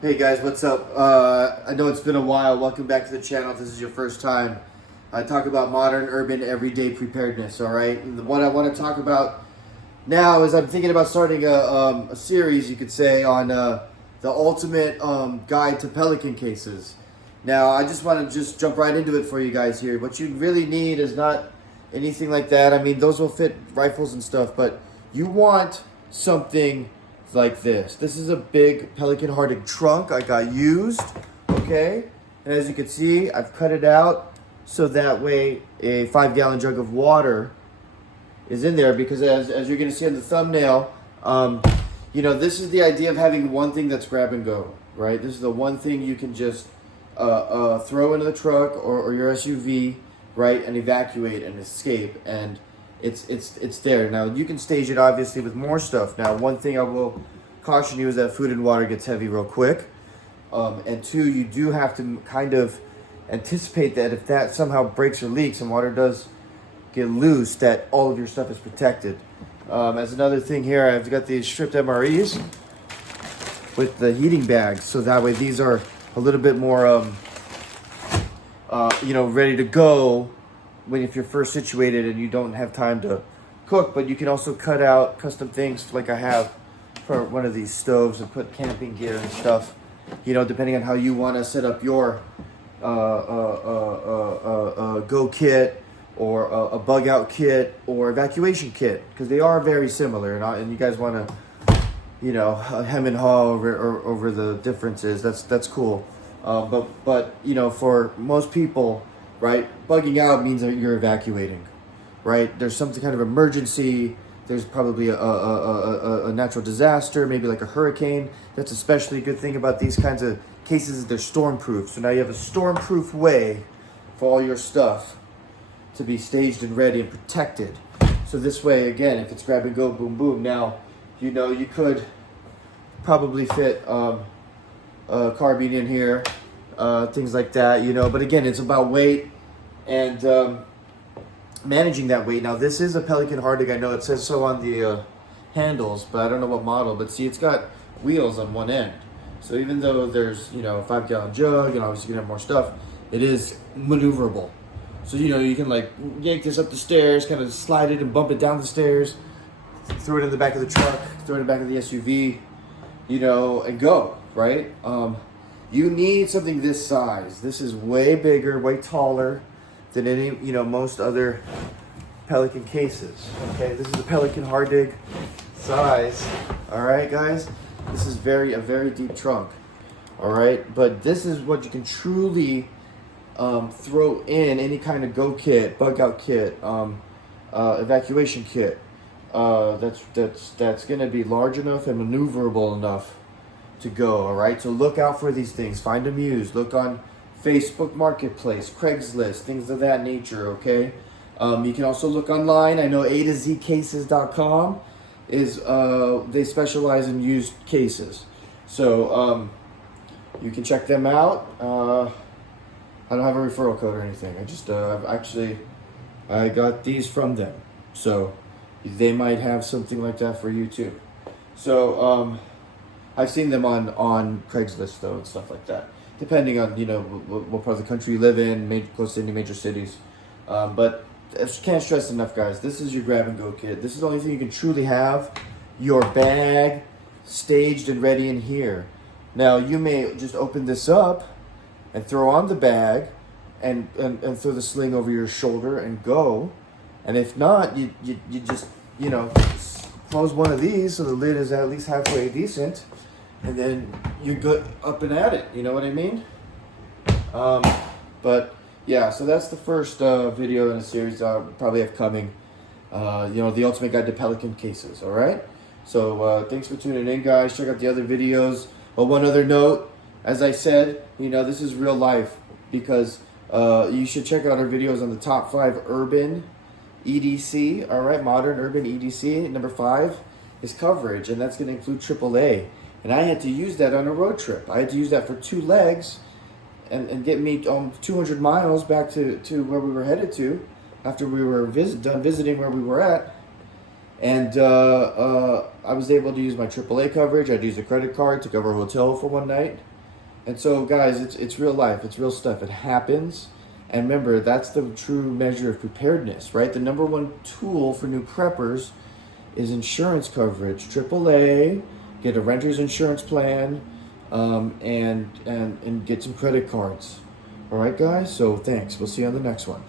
Hey guys, what's up? I know it's been a while. Welcome back to the channel. If this is your first time, I talk about modern, urban, everyday preparedness. All right. And what I want to talk about now is I'm thinking about starting a series, you could say, on the ultimate guide to Pelican cases. Now, I just want to jump right into it for you guys here. What you really need is not anything like that. I mean, those will fit rifles and stuff, but you want something like this. This is a big Pelican Hardigg trunk I got used, okay? And as you can see, I've cut it out so that way a 5-gallon jug of water is in there, because as you're gonna see on the thumbnail, you know, this is the idea of having one thing that's grab and go, right? This is the one thing you can just throw into the truck or your SUV, right, and evacuate and escape, and it's there. Now, you can stage it obviously with more stuff. Now, one thing I will caution you is that food and water gets heavy real quick. And two, you do have to kind of anticipate that if that somehow breaks or leaks and water does get loose, that all of your stuff is protected. As another thing here, I've got these stripped MREs with the heating bags, so that way these are a little bit more, you know, ready to go if you're first situated and you don't have time to cook. But you can also cut out custom things like I have for one of these stoves and put camping gear and stuff, you know, depending on how you want to set up your go kit or a bug out kit or evacuation kit, because they are very similar, and you guys want to, you know, hem and haw over the differences. That's cool. But you know, for most people, right, bugging out means that you're evacuating, right? There's some kind of emergency. There's probably a natural disaster, maybe like a hurricane. That's especially a good thing about these kinds of cases is they're storm-proof. So now you have a storm-proof way for all your stuff to be staged and ready and protected. So this way, again, if it's grab and go, boom, boom. Now, you know, you could probably fit a carbine in here, things like that, you know. But again, it's about weight and managing that weight. Now, this is a Pelican Hardigg. I know it says so on the handles, but I don't know what model. But see, it's got wheels on one end. So even though there's, you know, a 5-gallon jug and obviously you can have more stuff, it is maneuverable. So, you know, you can like yank this up the stairs, kind of slide it and bump it down the stairs, throw it in the back of the truck, throw it in the back of the SUV, you know, and go, right? You need something this size. This is way bigger, way taller than any, you know, most other Pelican cases. Okay, this is a Pelican Hardigg size. All right, guys, this is a very deep trunk. All right, but this is what you can truly throw in any kind of go kit, bug out kit, evacuation kit. That's gonna be large enough and maneuverable enough to go. All right, so look out for these things. Find them used. Look on Facebook Marketplace, Craigslist, things of that nature, okay? You can also look online. I know A2Zcases.com is, they specialize in used cases. So you can check them out. I don't have a referral code or anything. I just, I got these from them. So they might have something like that for you too. So I've seen them on Craigslist though and stuff like that, depending on, you know, what part of the country you live in, close to any major cities. But I can't stress enough, guys, this is your grab and go kit. This is the only thing you can truly have your bag staged and ready in here. Now, you may just open this up and throw on the bag and throw the sling over your shoulder and go. And if not, you just, you know, close one of these so the lid is at least halfway decent, and then you're good up and at it. You know what I mean? But yeah, so that's the first video in a series I'll probably have coming. You know, the ultimate guide to Pelican cases. All right. So thanks for tuning in, guys. Check out the other videos. But one other note, as I said, you know, this is real life, because you should check out our videos on the top 5 urban EDC. All right, modern urban EDC. Number 5 is coverage, and that's going to include AAA. And I had to use that on a road trip. I had to use that for 2 legs and get me 200 miles back to where we were headed to after we were done visiting where we were at. And I was able to use my AAA coverage. I'd use a credit card to cover a hotel for one night. And so, guys, it's real life. It's real stuff. It happens. And remember, that's the true measure of preparedness, right? The number one tool for new preppers is insurance coverage. AAA, get a renter's insurance plan, and get some credit cards. All right, guys? So thanks. We'll see you on the next one.